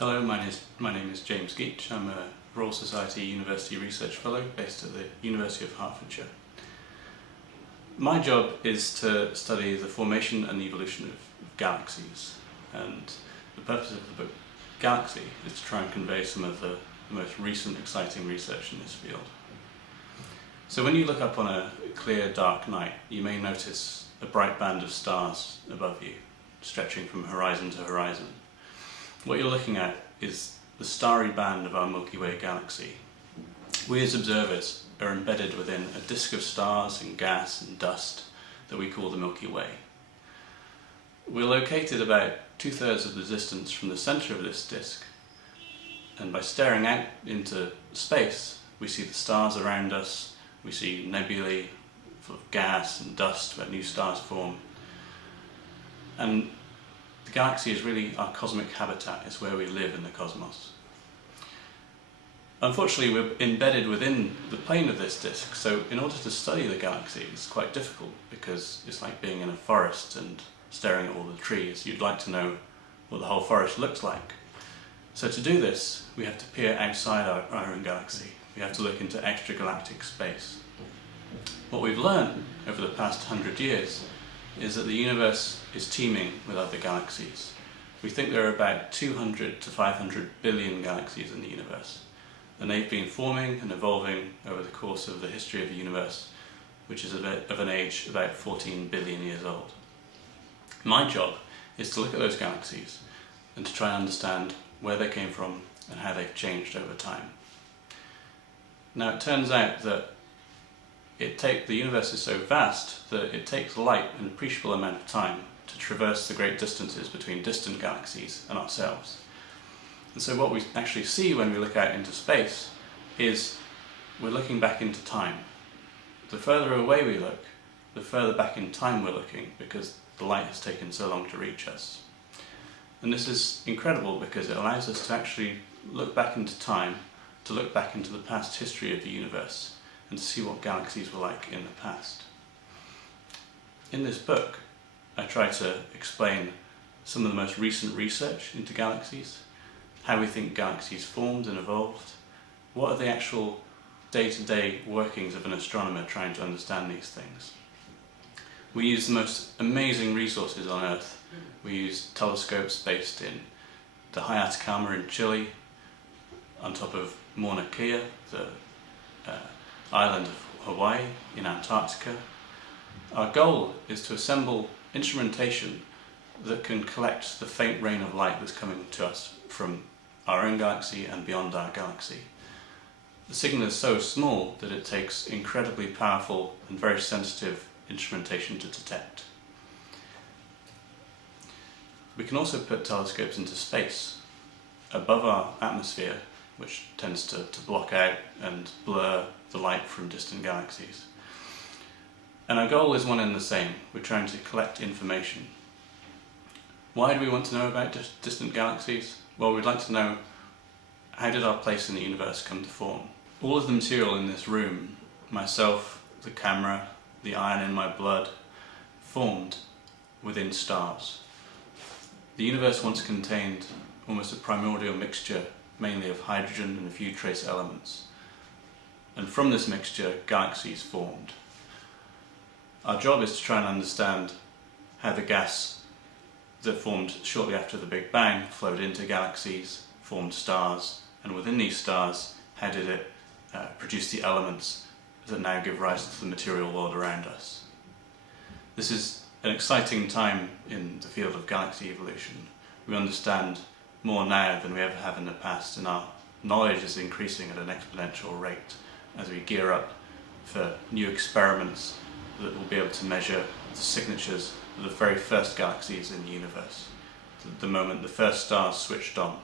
Hello, my name is James Geach. I'm a Royal Society University Research Fellow based at the University of Hertfordshire. My job is to study the formation and evolution of galaxies, and the purpose of the book Galaxy is to try and convey some of the most recent exciting research in this field. So when you look up on a clear dark night, you may notice a bright band of stars above you, stretching from horizon to horizon. What you're looking at is the starry band of our Milky Way galaxy. We as observers are embedded within a disk of stars and gas and dust that we call the Milky Way. We're located about 2/3 of the distance from the centre of this disk, and by staring out into space we see the stars around us, we see nebulae full of gas and dust where new stars form, and the galaxy is really our cosmic habitat. It's where we live in the cosmos. Unfortunately, we're embedded within the plane of this disk, so in order to study the galaxy it's quite difficult, because it's like being in a forest and staring at all the trees. You'd like to know what the whole forest looks like. So to do this, we have to peer outside our own galaxy. We have to look into extragalactic space. What we've learned over the past 100 years is that the universe is teeming with other galaxies. We think there are about 200 to 500 billion galaxies in the universe, and they've been forming and evolving over the course of the history of the universe, which is of an age about 14 billion years old. My job is to look at those galaxies and to try and understand where they came from and how they've changed over time. Now, it turns out that the universe is so vast that it takes light an appreciable amount of time to traverse the great distances between distant galaxies and ourselves. And so what we actually see when we look out into space is we're looking back into time. The further away we look, the further back in time we're looking, because the light has taken so long to reach us. And this is incredible because it allows us to actually look back into time, to look back into the past history of the universe, and to see what galaxies were like in the past. In this book, I try to explain some of the most recent research into galaxies, how we think galaxies formed and evolved, what are the actual day-to-day workings of an astronomer trying to understand these things. We use the most amazing resources on Earth. We use telescopes based in the High Atacama in Chile, on top of Mauna Kea, the island of Hawaii, in Antarctica. Our goal is to assemble instrumentation that can collect the faint rain of light that's coming to us from our own galaxy and beyond our galaxy. The signal is so small that it takes incredibly powerful and very sensitive instrumentation to detect. We can also put telescopes into space, above our atmosphere, which tends to block out and blur the light from distant galaxies. And our goal is one and the same. We're trying to collect information. Why do we want to know about distant galaxies? Well, we'd like to know, how did our place in the universe come to form? All of the material in this room, myself, the camera, the iron in my blood, formed within stars. The universe once contained almost a primordial mixture, mainly of hydrogen and a few trace elements. And from this mixture, galaxies formed. Our job is to try and understand how the gas that formed shortly after the Big Bang flowed into galaxies, formed stars, and within these stars, how did it produce the elements that now give rise to the material world around us. This is an exciting time in the field of galaxy evolution. We understand more now than we ever have in the past, and our knowledge is increasing at an exponential rate as we gear up for new experiments that will be able to measure the signatures of the very first galaxies in the universe, the moment the first stars switched on.